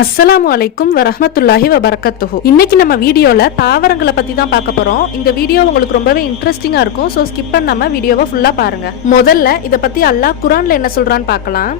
அஸ்ஸலாமு அலைக்கும் வரஹ்மத்துல்லாஹி வபரகாத்துஹு. இன்னைக்கு நம்ம வீடியோல தாவரங்களை பத்தி தான் பார்க்க போறோம். இந்த வீடியோ உங்களுக்கு ரொம்பவே இன்ட்ரெஸ்டிங்கா இருக்கும். சோ ஸ்கிப் பண்ணாம வீடியோவை ஃபுல்லா பாருங்க. முதல்ல இத பத்தி அல்லாஹ் குர்ஆன்ல என்ன சொல்றான்னு பார்க்கலாம்.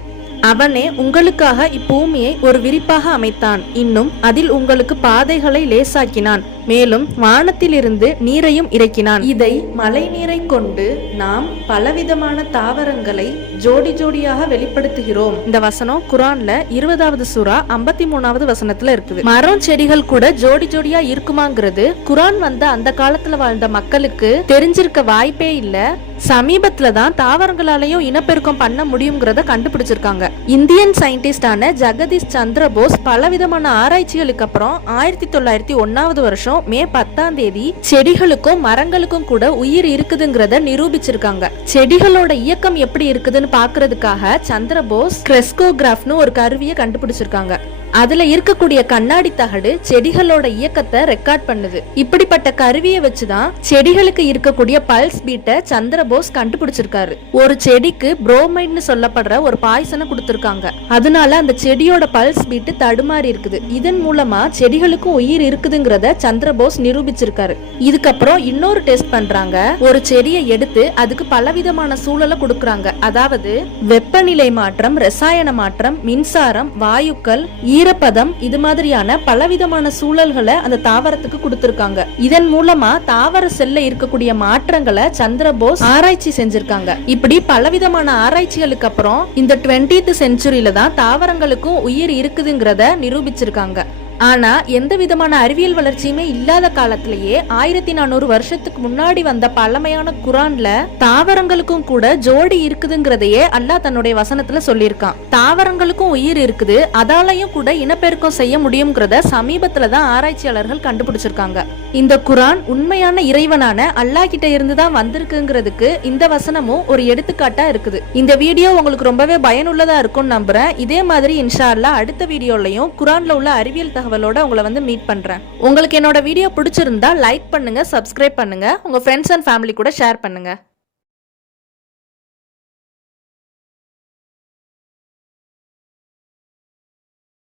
அவனே உங்களுக்காக இப்பூமியை ஒரு விரிப்பாக அமைத்தான், இன்னும் அதில் உங்களுக்கு பாதைகளை லேசாக்கினான், மேலும் வானத்திலிருந்து நீரையும் இறக்கினான். இதை மழை நீரை கொண்டு நாம் பலவிதமான தாவரங்களை ஜோடி ஜோடியாக வெளிப்படுத்துகிறோம். இந்த வசனம் குர்ஆன்ல 20வது சூரா 53வது வசனத்துல இருக்குது. மரம் செடிகள் கூட ஜோடி ஜோடியா இருக்குமாங்கிறது குர்ஆன் வந்த அந்த காலத்துல வாழ்ந்த மக்களுக்கு தெரிஞ்சிருக்க வாய்ப்பே இல்ல. சமீபத்துல தான் தாவரங்களாலையும் இனப்பெருக்கம் பண்ண முடியுங்கிறத கண்டுபிடிச்சிருக்காங்க. இந்தியன் சயின்டிஸ்டான ஜெகதீஷ் சந்திர போஸ் பலவிதமான ஆராய்ச்சிகளுக்கு அப்புறம் 1901வது வருஷம் மே 10ஆம் தேதி செடிகளுக்கும் மரங்களுக்கும் கூட உயிர் இருக்குதுங்கிறத நிரூபிச்சிருக்காங்க. செடிகளோட இயக்கம் எப்படி இருக்குதுன்னு பாக்குறதுக்காக சந்திர போஸ் கிரெஸ்கோகிராஃப்னு ஒரு கருவியை கண்டுபிடிச்சிருக்காங்க. அதுல இருக்கக்கூடிய கண்ணாடி தகடு செடிகளோட இயக்கத்தை ரெக்கார்ட் பண்ணுது. இப்படிப்பட்ட கருவியை வச்சுதான் செடிகளுக்கு இருக்கக்கூடிய பல்ஸ் பீட்டை சந்திர போஸ் கண்டுபிடிச்சிருக்காரு. ஒரு செடிக்கு புரோமைட்னு சொல்லப்படுற ஒரு பாய்சனை கொடுத்திருக்காங்க. அதனால அந்த செடியோட பல்ஸ் பீட்டு தடுமாறி இருக்குது. இதன் மூலமா செடிகளுக்கும் உயிர் இருக்குதுங்கிறத சந்திர போஸ் நிரூபிச்சிருக்காரு. இதுக்கப்புறம் இன்னொரு டெஸ்ட் பண்றாங்க. ஒரு செடியை எடுத்து அதுக்கு பலவிதமான சூழலை கொடுக்கறாங்க. அதாவது வெப்பநிலை மாற்றம், ரசாயன மாற்றம், மின்சாரம், வாயுக்கள், ஈரப்பதம், இது மாதிரியான பலவிதமான சூழல்களை அந்த தாவரத்துக்கு கொடுத்திருக்காங்க. இதன் மூலமா தாவர செல்ல இருக்கக்கூடிய மாற்றங்களை சந்திர போஸ் ஆராய்ச்சி செஞ்சிருக்காங்க. இப்படி பலவிதமான ஆராய்ச்சிகளுக்கு அப்புறம் இந்த 20th செஞ்சுரியில தான் தாவரங்களுக்கும் உயிர் இருக்குதுங்கிறத நிரூபிச்சிருக்காங்க. ஆனா எந்த விதமான அறிவியல் வளர்ச்சியுமே இல்லாத காலத்திலேயே 1400 வருஷத்துக்கு முன்னாடி வந்த பழமையான குர்ஆன்ல தாவரங்களுக்கும் கூட ஜோடி இருக்குதுங்கிறதையே அல்லாஹ் தன்னுடைய வசனத்துல சொல்லியிருக்கான். தாவரங்களுக்கும் உயிர் இருக்குது, அதாலையும் கூட இனப்பெருக்கம் செய்ய முடியும்ங்கிறத சமீபத்துல தான் ஆராய்ச்சியாளர்கள் கண்டுபிடிச்சிருக்காங்க. இந்த குர்ஆன் உண்மையான இறைவனான அல்லாஹ் கிட்ட இருந்துதான் வந்திருக்குங்கிறதுக்கு இந்த வசனமும் ஒரு எடுத்துக்காட்டா இருக்குது. இந்த வீடியோ உங்களுக்கு ரொம்பவே பயனுள்ளதா இருக்கும்னு நம்புறேன். இதே மாதிரி இன்ஷா அல்லாஹ் அடுத்த வீடியோலையும் குர்ஆன்ல உள்ள அறிவியல் தகவலோட உங்களை மீட் பண்றேன். உங்களுக்கு என்னோட வீடியோ பிடிச்சிருந்தா லைக் பண்ணுங்க, சப்ஸ்கிரைப் பண்ணுங்க, உங்க ஃப்ரெண்ட்ஸ் அண்ட் ஃபேமிலி கூட ஷேர் பண்ணுங்க.